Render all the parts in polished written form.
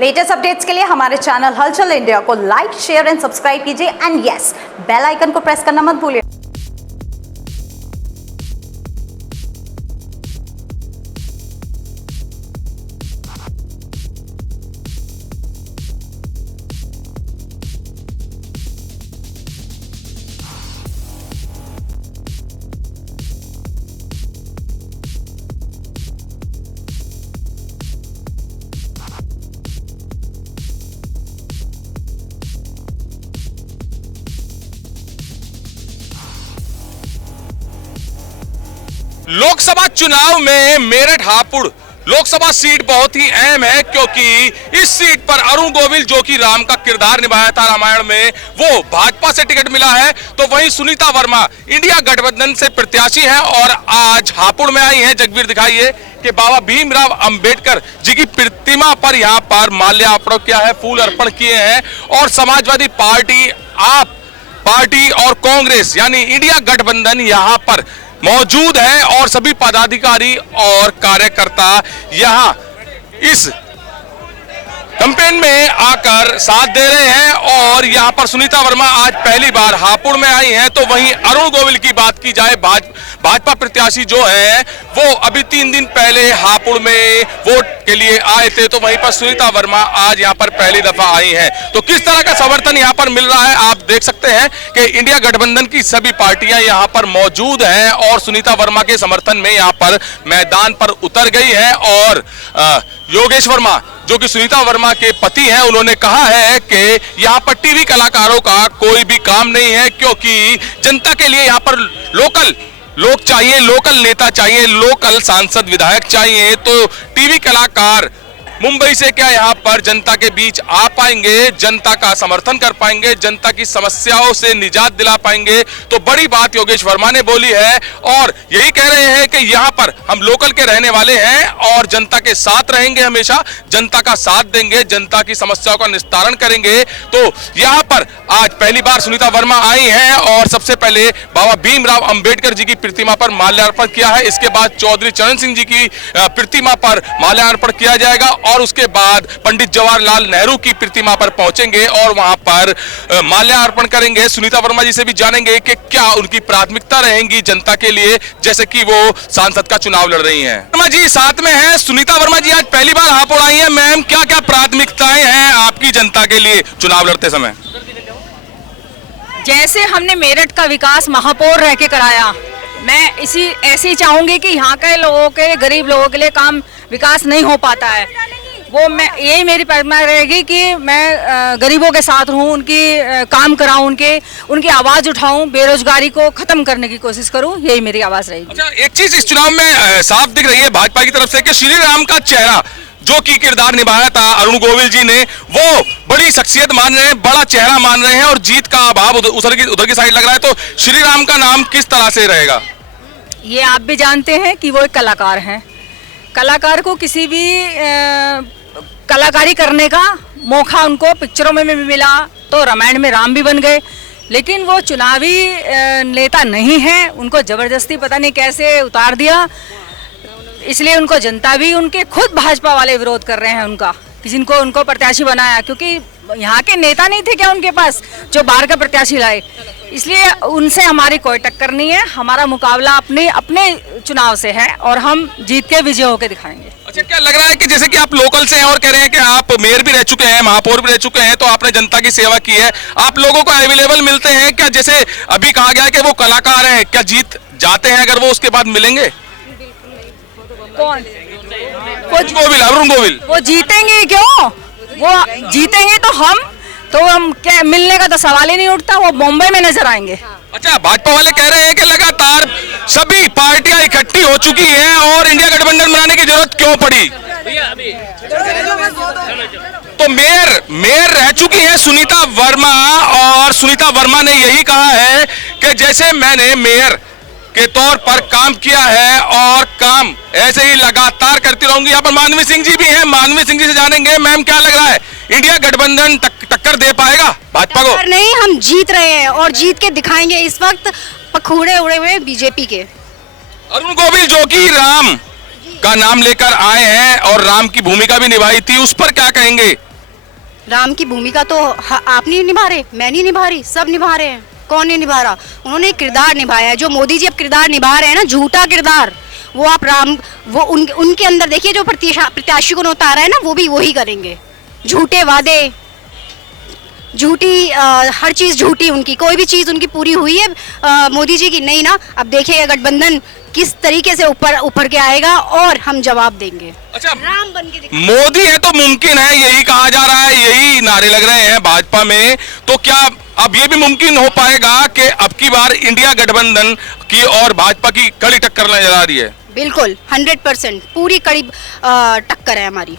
Latest updates के लिए हमारे चैनल हलचल इंडिया को लाइक, शेयर एंड सब्सक्राइब कीजिए एंड यस, बेल आइकन को प्रेस करना मत भूलिए। लोकसभा चुनाव में मेरठ हापुड़ लोकसभा सीट बहुत ही अहम है, क्योंकि इस सीट पर अरुण गोविल जो कि राम का किरदार निभाया था रामायण में, वो भाजपा से टिकट मिला है। तो वहीं सुनीता वर्मा इंडिया गठबंधन से प्रत्याशी हैं और आज हापुड़ में आई हैं। जगवीर दिखाइए कि बाबा भीमराव अंबेडकर जी की प्रतिमा पर यहाँ पर माल्यार्पण किया है, फूल अर्पण किए हैं और समाजवादी पार्टी, आप पार्टी और कांग्रेस यानी इंडिया गठबंधन यहाँ पर मौजूद है और सभी पदाधिकारी और कार्यकर्ता यहां इस कैंपेन में आकर साथ दे रहे हैं। और यहां पर सुनीता वर्मा आज पहली बार हापुड़ में आई हैं। तो वहीं अरुण गोविल की बात की जाए, भाजपा प्रत्याशी जो है वो अभी 3 दिन पहले हापुड़ में वोट के लिए आए थे, तो वहीं पर सुनीता वर्मा आज यहां पर पहली दफा आई हैं। तो किस तरह का समर्थन यहां पर मिल रहा है आप देख सकते हैं कि इंडिया गठबंधन की सभी पार्टियां यहां पर मौजूद हैं और सुनीता वर्मा के समर्थन में यहां पर मैदान पर उतर गई है। और योगेश वर्मा जो कि सुनीता वर्मा के पति हैं, उन्होंने कहा है कि यहाँ पर टीवी कलाकारों का कोई भी काम नहीं है, क्योंकि जनता के लिए यहाँ पर लोकल लोग चाहिए, लोकल नेता चाहिए, लोकल सांसद विधायक चाहिए। तो टीवी कलाकार मुंबई से क्या यहाँ पर जनता के बीच आ पाएंगे, जनता का समर्थन कर पाएंगे, जनता की समस्याओं से निजात दिला पाएंगे। तो बड़ी बात योगेश वर्मा ने बोली है और यही कह रहे हैं कि यहाँ पर हम लोकल के रहने वाले हैं और जनता के साथ रहेंगे, हमेशा जनता का साथ देंगे, जनता की समस्याओं का निस्तारण करेंगे। तो यहाँ पर आज पहली बार सुनीता वर्मा आई हैं और सबसे पहले बाबा भीमराव अंबेडकर जी की प्रतिमा पर माल्यार्पण किया है। इसके बाद चौधरी चरण सिंह जी की प्रतिमा पर माल्यार्पण किया जाएगा और उसके बाद पंडित जवाहरलाल नेहरू की प्रतिमा पर पहुंचेंगे और वहां पर माल्यार्पण करेंगे। सुनीता वर्मा जी से भी जानेंगे कि क्या उनकी प्राथमिकता रहेंगी जनता के लिए, जैसे कि वो सांसद का चुनाव लड़ रही हैं। वर्मा जी साथ में हैं। सुनीता वर्मा जी आज पहली बार हापुड़ आई हैं। मैम, क्या क्या प्राथमिकताएं हैं आपकी जनता के लिए चुनाव लड़ते समय? जैसे हमने मेरठ का विकास महापौर रह के कराया, मैं ऐसे ही चाहूंगी कि यहाँ के लोगों के, गरीब लोगों के लिए काम विकास नहीं हो पाता है, वो मैं यही मेरी प्रार्थना रहेगी कि मैं गरीबों के साथ रहूं, उनकी काम कराऊं, उनकी आवाज उठाऊं, बेरोजगारी को खत्म करने की कोशिश करूं, यही मेरी आवाज रहेगी। अच्छा, एक चीज इस चुनाव में साफ दिख रही है भाजपा की तरफ से कि श्री राम का चेहरा जो कि किरदार निभाया था अरुण गोविल जी ने, वो बड़ी शख्सियत मान रहे हैं, बड़ा चेहरा मान रहे हैं और जीत का अभाव उधर की साइड लग रहा है। तो श्री राम का नाम किस तरह से रहेगा? ये आप भी जानते हैं कि वो एक कलाकार हैं। कलाकार को किसी भी कलाकारी करने का मौका उनको पिक्चरों में भी मिला, तो रामायण में राम भी बन गए, लेकिन वो चुनावी नेता नहीं है। उनको जबरदस्ती पता नहीं कैसे उतार दिया, इसलिए उनको जनता भी, उनके खुद भाजपा वाले विरोध कर रहे हैं उनका, जिनको उनको प्रत्याशी बनाया, क्योंकि यहाँ के नेता नहीं थे क्या उनके पास जो बाहर का प्रत्याशी लाए। इसलिए उनसे हमारी कोई टक्कर नहीं है। हमारा मुकाबला अपने चुनाव से है और हम जीत के विजय होकर दिखाएंगे। अच्छा, क्या लग रहा है कि जैसे कि आप लोकल से हैं और कह रहे हैं कि आप मेयर भी रह चुके हैं, महापौर भी रह चुके हैं, तो आपने जनता की सेवा की है, आप लोगों को अवेलेबल मिलते हैं क्या? जैसे अभी कहा गया है कि वो कलाकार हैं, क्या जीत जाते हैं अगर वो उसके बाद मिलेंगे? कौन? गोविल, अरुण गोविल। वो जीतेंगे क्यों? वो जीतेंगे तो हम क्या, मिलने का तो सवाल ही नहीं उठता। वो मुंबई में नजर आएंगे। अच्छा, भाजपा वाले कह रहे हैं कि लगातार सभी पार्टियां इकट्ठी हो चुकी हैं और इंडिया गठबंधन बनाने की जरूरत क्यों पड़ी? तो मेयर रह चुकी हैं सुनीता वर्मा और सुनीता वर्मा ने यही कहा है कि जैसे मैंने मेयर के तौर पर काम किया है और काम ऐसे ही लगातार करती रहूंगी। यहाँ पर मानवी सिंह जी भी हैं, मानवी सिंह जी से जानेंगे। मैम, क्या लग रहा है, इंडिया गठबंधन टक्कर दे पाएगा भाजपा को? नहीं, हम जीत रहे हैं और जीत के दिखाएंगे। इस वक्त पखूड़े उड़े हुए बीजेपी के। अरुण गोविल जो कि राम का नाम लेकर आए हैं और राम की भूमिका भी निभाई थी, उस पर क्या कहेंगे? राम की भूमिका तो आप नहीं निभा रहे, मैं नहीं निभा रही, सब निभा रहे हैं। कौन नहीं निभा रहा? उन्होंने एक किरदार निभाया है। जो मोदी जी अब किरदार निभा रहे हैं ना, झूठा किरदार, वो आप राम, वो उनके अंदर देखिए, जो प्रत्याशी को उतारा है ना, वो भी वही करेंगे। झूठे वादे, झूठी हर चीज झूठी, उनकी कोई भी चीज उनकी पूरी हुई है मोदी जी की नहीं ना। अब देखिए गठबंधन किस तरीके से ऊपर के आएगा और हम जवाब देंगे। अच्छा, राम बन के मोदी है तो मुमकिन है, यही कहा जा रहा है, यही नारे लग रहे हैं भाजपा में, तो क्या अब ये भी मुमकिन हो पाएगा कि अब की बार इंडिया गठबंधन की और भाजपा की कड़ी टक्कर नजर आ रही है? बिल्कुल 100% पूरी कड़ी टक्कर है हमारी।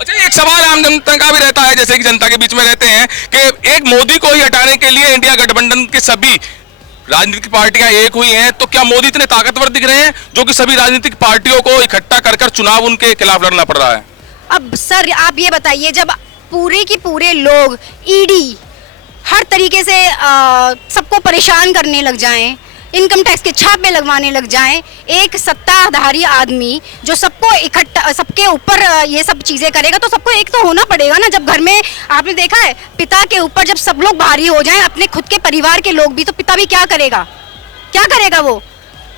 अच्छा, एक सवाल आम जनता का भी रहता है, जैसे कि जनता के बीच में रहते हैं, कि एक मोदी को ही हटाने के लिए इंडिया गठबंधन के सभी राजनीतिक पार्टियां एक हुई हैं, तो क्या मोदी इतने ताकतवर दिख रहे हैं जो कि सभी राजनीतिक पार्टियों को इकट्ठा कर कर चुनाव उनके खिलाफ लड़ना पड़ रहा है? अब सर आप ये बताइए, जब पूरे की पूरे लोग ईडी हर तरीके से सबको परेशान करने लग जाएं, इनकम टैक्स के छापे लगवाने लग जाएं, एक सत्ताधारी आदमी जो सबको इकट्ठा, सबके ऊपर ये सब चीजें करेगा, तो सबको एक तो होना पड़ेगा ना। जब घर में आपने देखा है, पिता के ऊपर जब सब लोग भारी हो जाएं, अपने खुद के परिवार के लोग भी, तो पिता भी क्या करेगा? क्या करेगा वो?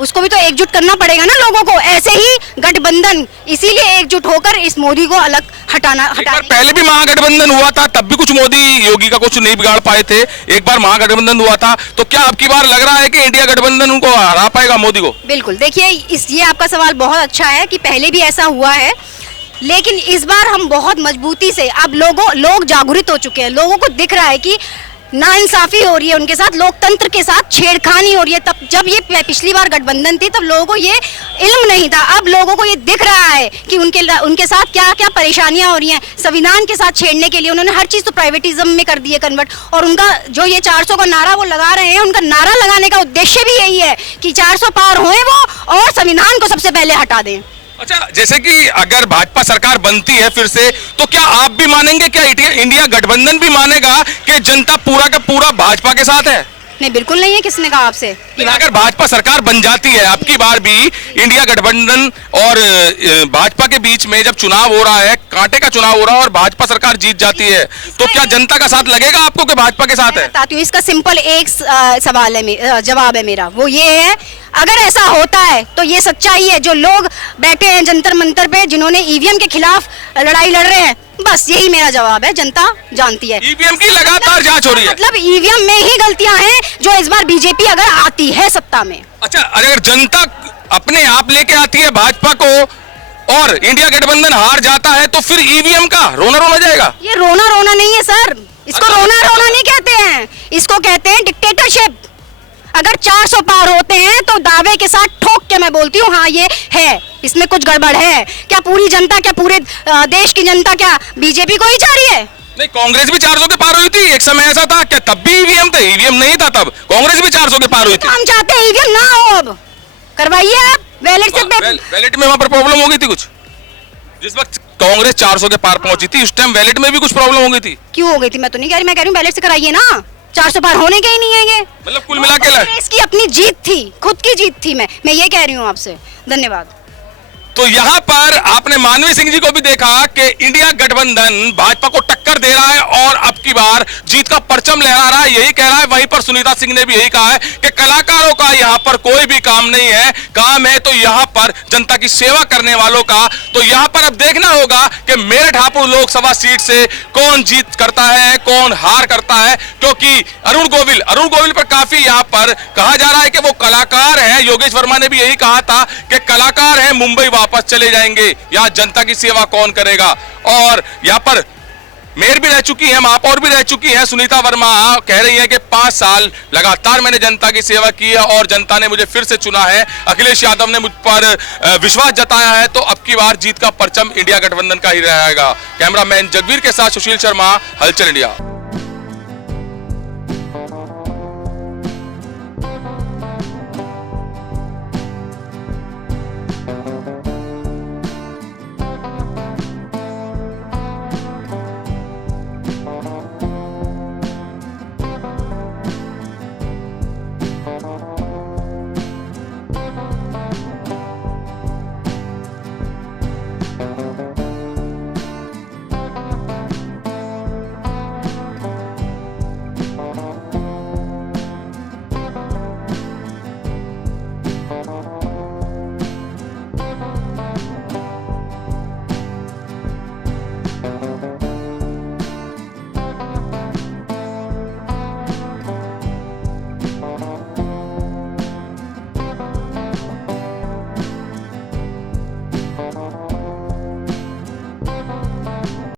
उसको भी तो एकजुट करना पड़ेगा ना लोगों को। ऐसे ही गठबंधन इसीलिए एकजुट होकर इस मोदी को अलग हटाना। पहले भी महागठबंधन हुआ था, तब भी कुछ मोदी योगी का कुछ नहीं बिगाड़ पाए थे। एक बार महागठबंधन हुआ था, तो क्या अब की बार लग रहा है कि इंडिया गठबंधन उनको हरा पाएगा, मोदी को? बिल्कुल, देखिए ये आपका सवाल बहुत अच्छा है कि पहले भी ऐसा हुआ है, लेकिन इस बार हम बहुत मजबूती से, अब लोग जागरूक हो चुके हैं, लोगों को दिख रहा है कि नाइंसाफी हो रही है उनके साथ, लोकतंत्र के साथ छेड़खानी हो रही है। तब जब ये पिछली बार गठबंधन थी, तब लोगों को ये इल्म नहीं था, अब लोगों को ये दिख रहा है कि उनके साथ क्या क्या परेशानियां हो रही हैं। संविधान के साथ छेड़ने के लिए उन्होंने हर चीज़ तो प्राइवेटिज्म में कर दी है कन्वर्ट, और उनका जो ये 400 का नारा वो लगा रहे हैं, उनका नारा लगाने का उद्देश्य भी यही है कि 400 पार होए वो और संविधान को सबसे पहले हटा दें। अच्छा, जैसे कि अगर भाजपा सरकार बनती है फिर से, तो क्या आप भी मानेंगे, क्या इंडिया गठबंधन भी मानेगा कि जनता पूरा का पूरा भाजपा के साथ है? नहीं, बिल्कुल नहीं है। किसने कहा आपसे? अगर भाजपा सरकार बन जाती है, अब की बार भी इंडिया गठबंधन और भाजपा के बीच में जब चुनाव हो रहा है, कांटे का चुनाव हो रहा है और भाजपा सरकार जीत जाती है, तो क्या जनता का साथ लगेगा आपको कि भाजपा के साथ है? बताती हूँ, इसका सिंपल एक सवाल है, जवाब है मेरा, वो ये है, अगर ऐसा होता है तो ये सच्चाई है। जो लोग बैठे हैं जंतर मंतर पे, जिन्होंने ईवीएम के खिलाफ लड़ाई लड़ रहे हैं, बस यही मेरा जवाब है, जनता जानती है। ईवीएम की लगातार जांच हो रही है, मतलब ईवीएम में ही गलतियां हैं जो इस बार बीजेपी अगर आती है सत्ता में। अच्छा, अगर जनता अपने आप लेके आती है भाजपा को और इंडिया गठबंधन हार जाता है, तो फिर ईवीएम का रोना रोना जाएगा? ये रोना रोना नहीं है सर, इसको रोना रोना नहीं कहते हैं, इसको कहते हैं डिक्टेटरशिप। अगर 400 पार होते हैं तो दावे के साथ ठोक के मैं बोलती हूँ, हाँ ये है, इसमें कुछ गड़बड़ है। क्या पूरी जनता, क्या पूरे देश की जनता क्या बीजेपी को ही चाह रही है? नहीं, कांग्रेस भी 400 के पार हुई थी, एक समय ऐसा था, क्या तब भी ईवीएम थे? ईवीएम नहीं था तब, कांग्रेस भी 400 के पार हुई थी। हम चाहते हैं ईवीएम ना हो, अब करवाइए आप बैलेट से। बैलेट में वहां पर प्रॉब्लम हो गई थी कुछ, जिस वक्त कांग्रेस 400 के पार पहुंची थी, उस टाइम बैलेट में भी कुछ प्रॉब्लम हो गई थी। क्यों हो गई थी? मैं तो नहीं कह रही, मैं कह रही हूँ बैलेट से कराइए ना, 400 पार होने के ही नहीं है ये। मतलब कुल मिला के इसकी अपनी जीत थी, खुद की जीत थी, मैं ये कह रही हूँ आपसे। धन्यवाद। तो यहाँ पर आपने मानवी सिंह जी को भी देखा कि इंडिया गठबंधन भाजपा को टक्कर दे रहा है और अब की बार जीत का परचम लहरा रहा है, यही कह रहा है। वहीं पर सुनीता सिंह ने भी यही कहा है कि कलाकारों का यहाँ पर कोई भी काम नहीं है, काम है तो यहाँ पर जनता की सेवा करने वालों का। तो यहाँ पर अब देखना होगा कि मेरठ हापुड़ लोकसभा सीट से कौन जीत करता है, कौन हार करता है, क्योंकि अरुण गोविल पर काफी यहाँ पर कहा जा रहा है कि वो कलाकार है। योगेश वर्मा ने भी यही कहा था कि कलाकार है, मुंबई वापस चले जाएंगे, यहाँ जनता की सेवा कौन करेगा। और यहाँ पर मेयर भी रह चुकी है, महापौर भी रह चुकी है सुनीता वर्मा, कह रही है कि 5 साल लगातार मैंने जनता की सेवा की है और जनता ने मुझे फिर से चुना है। अखिलेश यादव ने मुझ पर विश्वास जताया है, तो अब की बार जीत का परचम इंडिया गठबंधन का ही रहेगा। कैमरामैन जगवीर के साथ सुशील शर्मा, हलचल इंडिया।